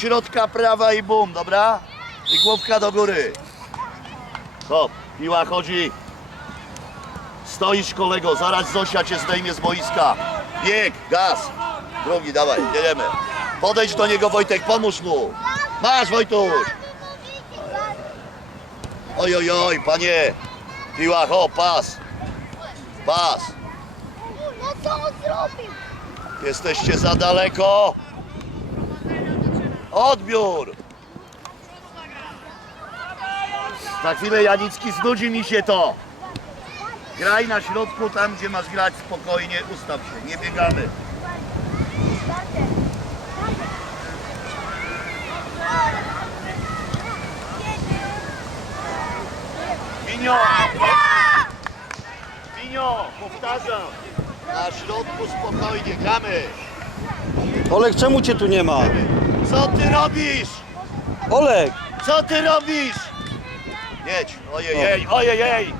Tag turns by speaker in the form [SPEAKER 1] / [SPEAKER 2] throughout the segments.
[SPEAKER 1] środka prawa i bum, dobra? I główka do góry. Hop, piła chodzi. Stoisz kolego, zaraz Zosia cię zdejmie z boiska. Bieg, gaz. Drugi, dawaj, jedziemy. Podejdź do niego Wojtek, pomóż mu. Masz Wojtuś. Oj, oj, oj, panie. Piła, hop, pas. Pas.
[SPEAKER 2] No co on zrobił?
[SPEAKER 1] Jesteście za daleko. Odbiór. Za chwilę Janicki znudzi mi się to. Graj na środku, tam gdzie masz grać spokojnie, ustaw się, nie biegamy. Winio! Winio, powtarzam. Na środku spokojnie, gramy.
[SPEAKER 3] Olek, czemu cię tu nie ma?
[SPEAKER 1] Co ty robisz?
[SPEAKER 3] Olek!
[SPEAKER 1] Co ty robisz? Jedź, ojej, ojej.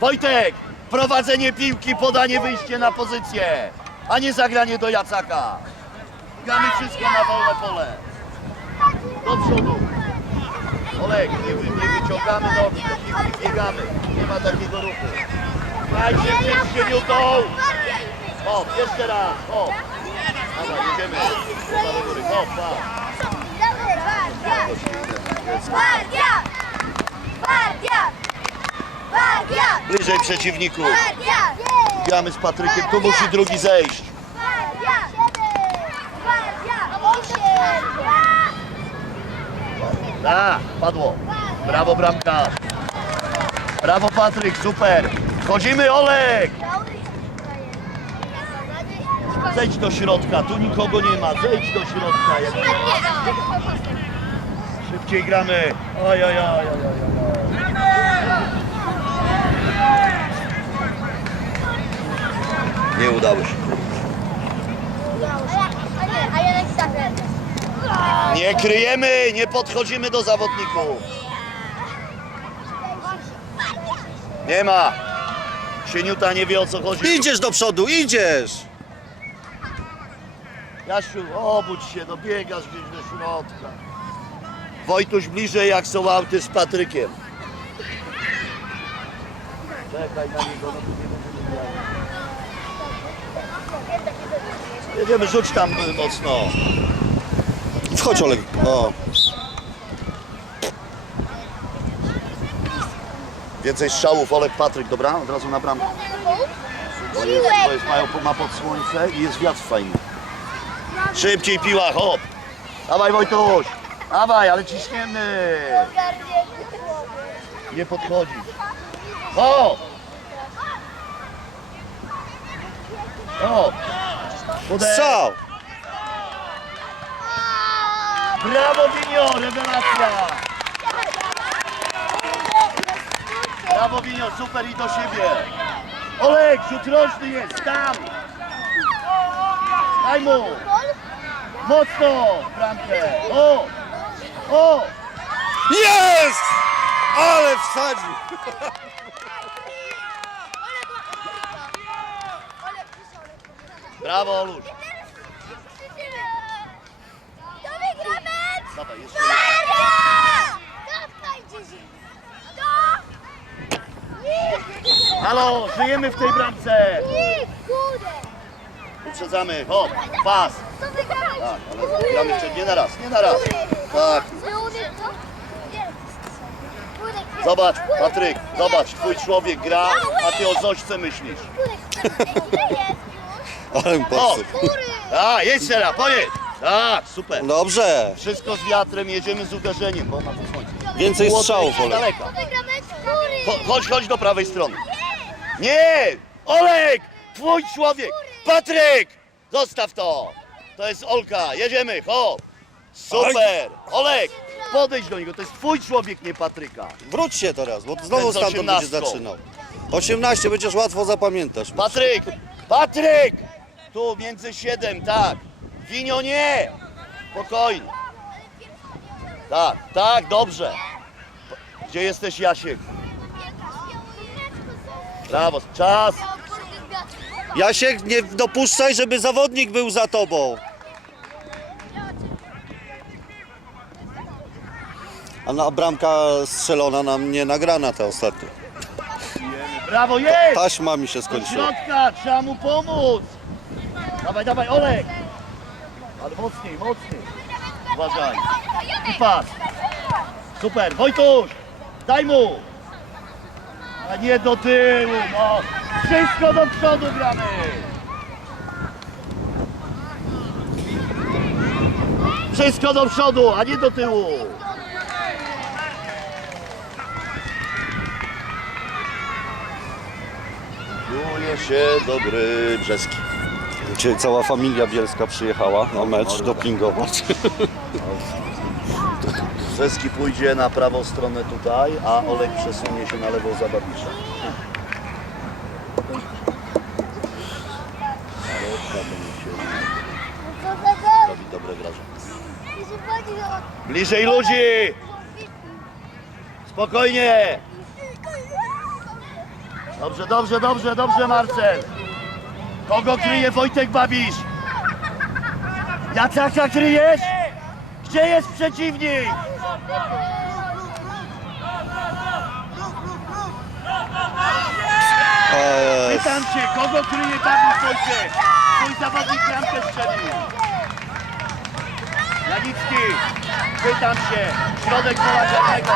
[SPEAKER 1] Wojtek, prowadzenie piłki, podanie, wyjście na pozycję, a nie zagranie do Jacaka. Gramy wszystko na wolne pole. Do przodu. Olek, nie, wy, nie wyciągamy nogi, do piłki biegamy. Nie ma takiego ruchu. Grajcie przed ziemiutą. Hop, jeszcze raz, hop. Dobra, jedziemy. Głowa do góry, hop, hop.
[SPEAKER 2] Gwardia! Gwardia! Gwardia!
[SPEAKER 1] Bliżej przeciwniku. Gramy z Patrykiem, tu musi drugi zejść.
[SPEAKER 2] Gwardia! Gwardia!
[SPEAKER 1] Tak, padło. Brawo bramka. Brawo Patryk, super. Wchodzimy Olek. Zejdź do środka, tu nikogo nie ma. Zejdź do środka. Szybciej gramy. Oj, oj, oj, oj, oj. Nie udało się. Nie kryjemy, nie podchodzimy do zawodników. Nie ma. Sieniuta nie wie o co chodzi.
[SPEAKER 3] Idziesz do przodu, idziesz!
[SPEAKER 1] Jasiu, obudź się, dobiegasz gdzieś do środka. Wojtuś bliżej jak są auty z Patrykiem. Czekaj na niego, no tu nie będziemy. Jedziemy, rzuć tam y, mocno.
[SPEAKER 3] Wchodź Olek. O.
[SPEAKER 1] Więcej strzałów, Olek Patryk, dobra? Od razu na bramkę. Bo jest, bo jest, mają, ma pod słońce i jest wiatr fajny. Szybciej piła, hop. Dawaj Wojtuś. Dawaj, ale ciśniemy. Nie podchodzić. O! O! Podaj.
[SPEAKER 3] Strzał!
[SPEAKER 1] Brawo Winio, rewelacja! Brawo Winio, super i do siebie. Olek, rzut roczny jest, tam! Daj mu! Mocno! Bramkę! O! O!
[SPEAKER 3] Jest! Ale wsadził!
[SPEAKER 1] Brawo Oluś!
[SPEAKER 2] To wygra mecz!
[SPEAKER 1] Dawaj, jeszcze. Halo, żyjemy w tej bramce! Uprzedzamy, hop, pas! Tak, ale gramy jeszcze nie na raz, nie na raz. Tak, zobacz, Patryk, zobacz, twój człowiek gra, a ty o Zośce myślisz.
[SPEAKER 3] Ale mi podsyp.
[SPEAKER 1] A, jeszcze raz, pojedź! Tak, super.
[SPEAKER 3] Dobrze.
[SPEAKER 1] Wszystko z wiatrem, jedziemy z uderzeniem, bo ma to słońce.
[SPEAKER 3] Więcej
[SPEAKER 1] to
[SPEAKER 3] strzałów
[SPEAKER 1] z
[SPEAKER 3] Olek.
[SPEAKER 1] daleka. Cho- Chodź, chodź do prawej strony. Nie! Olek! Twój człowiek! Patryk! Zostaw to! To jest Olka, jedziemy, ho! Super! Olek! Podejdź do niego, to jest twój człowiek, nie Patryka.
[SPEAKER 3] Wróć się teraz, bo znowu
[SPEAKER 1] Ten z
[SPEAKER 3] stamtąd będzie
[SPEAKER 1] 18.
[SPEAKER 3] zaczynał. 18 będziesz łatwo zapamiętasz.
[SPEAKER 1] Patryk! Patryk! Tu między siedem, tak. Winio nie! Spokojnie. Tak, tak, dobrze. Gdzie jesteś, Jasiek? Brawo, czas!
[SPEAKER 3] Jasiek, nie dopuszczaj, żeby zawodnik był za tobą. A na bramka strzelona nam nie nagrana ta ostatnia.
[SPEAKER 1] Brawo, jest!
[SPEAKER 3] Taśma mi się
[SPEAKER 1] Do
[SPEAKER 3] skończyła.
[SPEAKER 1] środka, trzeba mu pomóc! Dawaj, dawaj, Olek! Ale mocniej, mocniej. Uważaj. I pas. Super, Wojtuś! Daj mu! A nie do tyłu, no! Wszystko do przodu gramy! Wszystko do przodu, a nie do tyłu! Czuje się dobry brzeski.
[SPEAKER 3] Dzisiaj cała familia bielska przyjechała na mecz dopingować.
[SPEAKER 1] Brzeski pójdzie na prawą stronę tutaj, a Olek przesunie się na lewą za Babisza. Ale na to niech się
[SPEAKER 2] Co za gol!
[SPEAKER 1] robi dobre wrażenie.
[SPEAKER 2] Jeśli chodzi o...
[SPEAKER 1] Bliżej ludzi! Spokojnie! Dobrze, dobrze, dobrze, dobrze Marcel! Kogo kryje Wojtek Babisz? Jacaka kryjesz? Gdzie jest przeciwnik? Pytam cię, kogo kryje Babisz Wojtek? Twój zawodnik bramkę strzelił. Janicki, pytam się, środek pola karnego.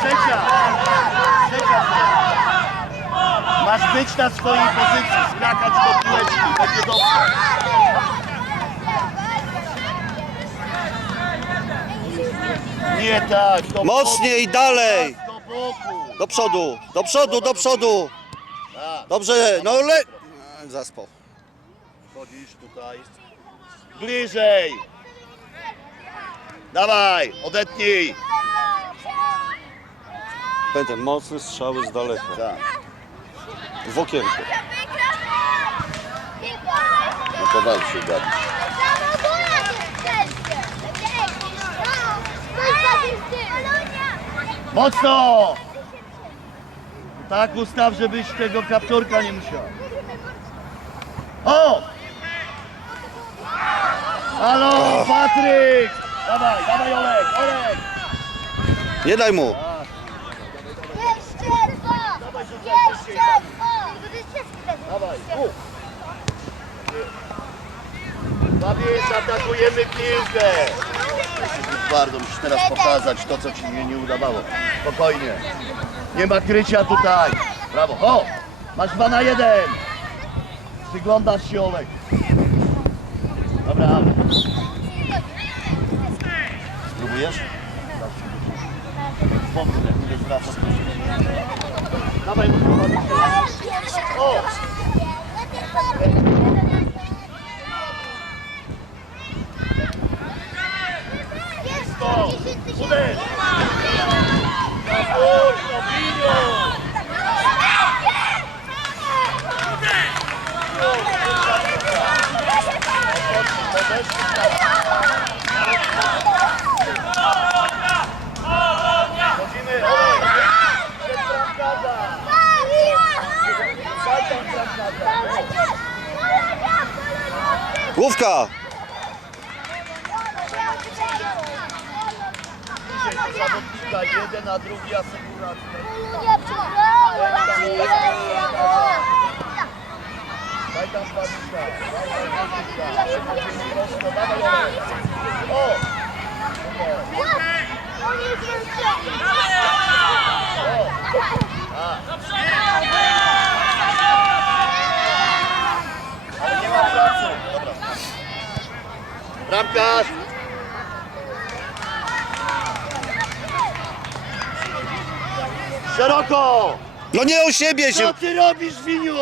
[SPEAKER 1] Trzecia, trzecia. Masz być na swojej pozycji, skakać do piłeczki, będzie dobrze. Nie tak, do
[SPEAKER 3] Mocniej, dalej!
[SPEAKER 1] boku, do boku.
[SPEAKER 3] Do przodu, do przodu, do przodu!
[SPEAKER 1] Tak.
[SPEAKER 3] Dobrze, no le... Zaspał.
[SPEAKER 1] Chodzisz tutaj. Bliżej. Dawaj, odetnij.
[SPEAKER 3] Pamiętam, mocne strzały z daleka.
[SPEAKER 1] Tak.
[SPEAKER 3] W okienko.
[SPEAKER 1] No to wal się. Mocno! Tak ustaw, żebyś tego kapturka nie musiał. O! Halo, Patryk! Dawaj, dawaj Olek, Olek!
[SPEAKER 3] Nie daj mu!
[SPEAKER 2] Jeszcze dwa! Jeszcze dwa!
[SPEAKER 1] Dawaj, tu! Bawisz, atakujemy piłkę! Bardzo musisz teraz pokazać to, co ci nie, nie udawało. Spokojnie. Nie ma krycia tutaj. Brawo. O! Masz dwa na jeden. Przyglądasz się, Olek. Dobra. Spróbujesz? Pomóż, jak będę zwracał. Dawaj, O! Uderz! Na późno, Binio! Chodzimy, Olek! Przed bramkarza! Daj tam bramkarza!
[SPEAKER 3] Główka!
[SPEAKER 1] Zawodnika, jeden, a drugi asekuracja. Daj tam Babisza, daj tam Babisza. Prosto, dawaj Olek. O! Ale nie ma pracy. Dobra. Bramkarz! Szeroko!
[SPEAKER 3] No nie o siebie
[SPEAKER 1] Co
[SPEAKER 3] się!
[SPEAKER 1] ty robisz, Winiu?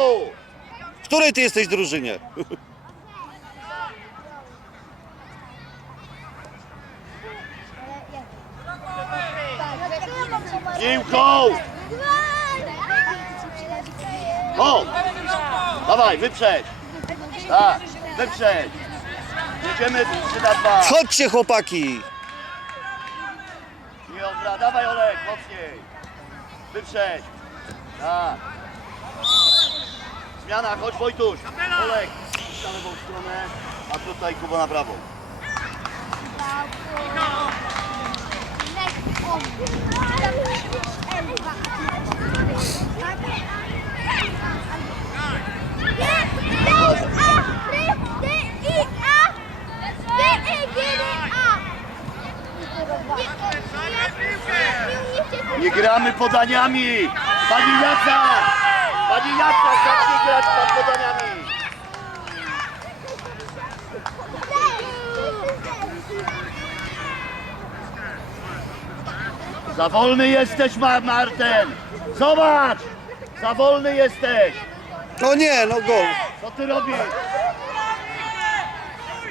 [SPEAKER 3] W której ty jesteś drużynie?
[SPEAKER 1] Piłką! O! Dawaj, wyprzedź! Tak, wyprzedź! Jedziemy 3 na 2.
[SPEAKER 3] Chodźcie chłopaki!
[SPEAKER 1] I odra, dawaj Olek, mocniej. Wyprzeć. Tak. Zmiana, chodź Wojtuś. Olek, na lewą stronę, a tutaj Kuba na prawą. Let's go. Gramy podaniami! Pani Jacek! Pani Jacek, zacznie grać pan podaniami! Za wolny jesteś, Ma- Marten! Zobacz! Za wolny jesteś!
[SPEAKER 3] No nie, no gol.
[SPEAKER 1] Co ty robisz?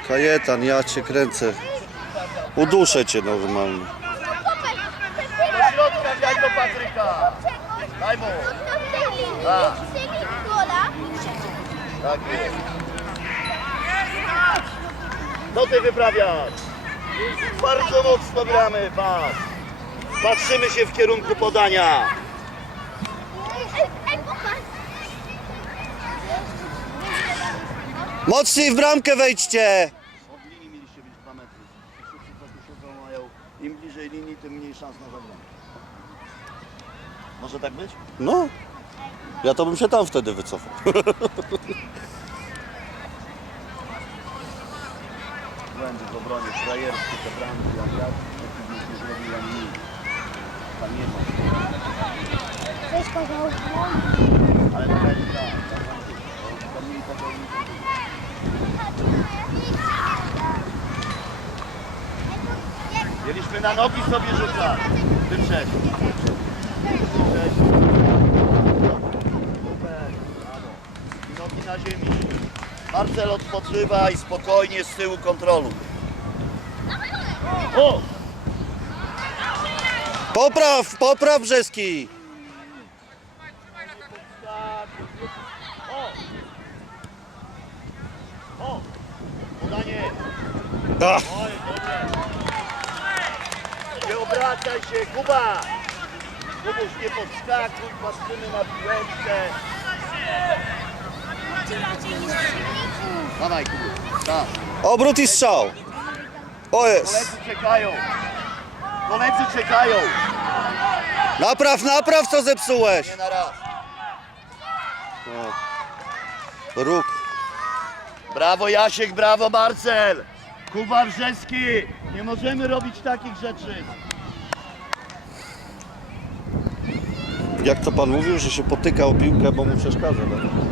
[SPEAKER 3] Kajetan, ja cię kręcę. Uduszę cię normalnie.
[SPEAKER 1] Do Patryka! Daj mu! Tak. Tak jest. Co ty? Bardzo mocno gramy, pas. Patrzymy się w kierunku podania.
[SPEAKER 3] Mocniej w bramkę wejdźcie!
[SPEAKER 1] Od linii mieliście być 2 metry. Im bliżej linii, tym mniej szans na zagranie. Może tak być?
[SPEAKER 3] No. Ja to bym się tam wtedy wycofał.
[SPEAKER 1] Błędy w obronie, frajerskie te bramki, a ja taki nic nie zrobił ani nic. Tam nie ma. Ale to będzie tak. to- to tego nie Mieliśmy na nogi sobie rzucać. Wyprzedź. Nogi na ziemi. Marcel odpoczywa i spokojnie z tyłu kontrolu. O!
[SPEAKER 3] Popraw, popraw Brzeski!
[SPEAKER 1] O! Podanie!
[SPEAKER 3] Ach,
[SPEAKER 1] Oj, dobre! Nie obracaj się, Kuba! Kubuś, nie podskakuj, patrzymy na piłeczkę. Dawaj, Kubuś, tak.
[SPEAKER 3] obrót i strzał. O jest.
[SPEAKER 1] Koledzy czekają. Koledzy czekają.
[SPEAKER 3] Napraw, napraw co zepsułeś.
[SPEAKER 1] Nie na raz.
[SPEAKER 3] Róg.
[SPEAKER 1] Brawo Jasiek, brawo Marcel! Kuba Brzeski! Nie możemy robić takich rzeczy.
[SPEAKER 3] Jak to pan mówił, że się potyka o piłkę, bo mu przeszkadza. Tak?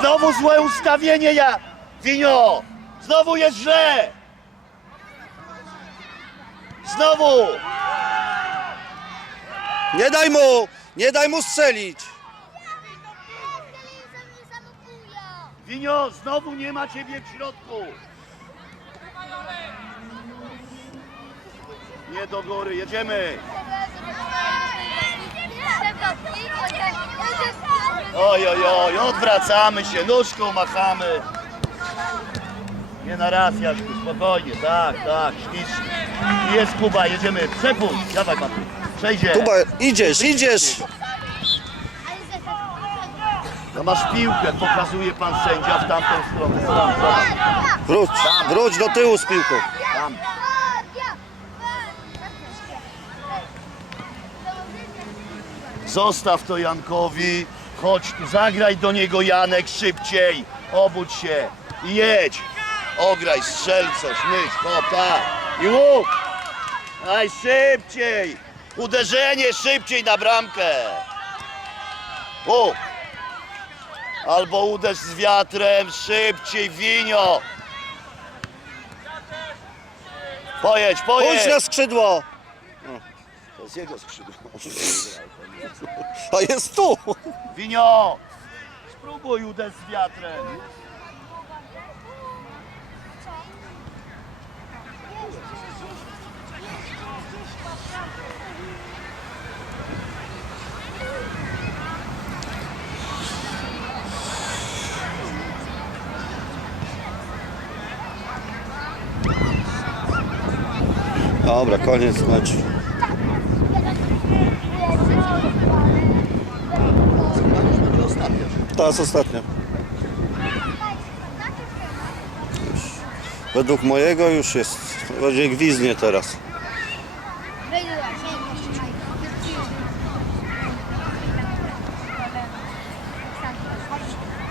[SPEAKER 1] Znowu złe ustawienie ja! Winio! Znowu jest źle! Znowu!
[SPEAKER 3] Nie daj mu! Nie daj mu strzelić!
[SPEAKER 1] Winio, znowu nie ma ciebie w środku! Nie do góry, jedziemy! Oj, oj, oj, odwracamy się, nóżką machamy. Nie na raz, Jaszku, spokojnie, tak, tak, ślicznie. Jest Kuba, jedziemy, przepuść, dawaj Patryk, przejdzie.
[SPEAKER 3] Kuba, idziesz, idziesz!
[SPEAKER 1] No masz piłkę, pokazuje pan sędzia w tamtą stronę. Tam, zobacz,
[SPEAKER 3] Wróć, wróć do tyłu z piłką.
[SPEAKER 1] tam. Zostaw to Jankowi, chodź tu, zagraj do niego Janek szybciej, obudź się i jedź. Ograj, strzel coś, myśl, hop, tak. I łuk. Aj, szybciej. Uderzenie szybciej na bramkę. Łuk. Albo uderz z wiatrem, szybciej, winio. Pojedź, pojedź.
[SPEAKER 3] Pójdź na skrzydło!
[SPEAKER 1] To jest jego skrzydło.
[SPEAKER 3] A jest tu!
[SPEAKER 1] Winio! Spróbuj uderz z wiatrem.
[SPEAKER 3] Dobra, koniec meczu. To jest ostatnia. Według mojego już jest. Będzie gwiznie teraz. Wardia!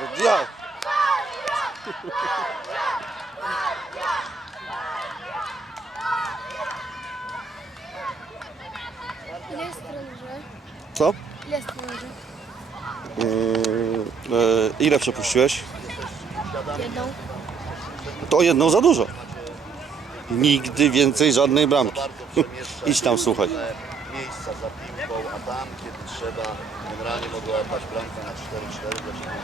[SPEAKER 3] Wardia!
[SPEAKER 2] Ile jest trenerze?
[SPEAKER 3] Co?
[SPEAKER 2] Ile jest trenerze?
[SPEAKER 3] Yy, yy, ile przepuściłeś?
[SPEAKER 2] Jedną.
[SPEAKER 3] To jedną za dużo. Nigdy więcej żadnej bramki. Idź tam, słuchaj.
[SPEAKER 1] miejsca za piłką, a tam, kiedy trzeba, generalnie mogła paść bramka na 4-4 dla przeciwnika.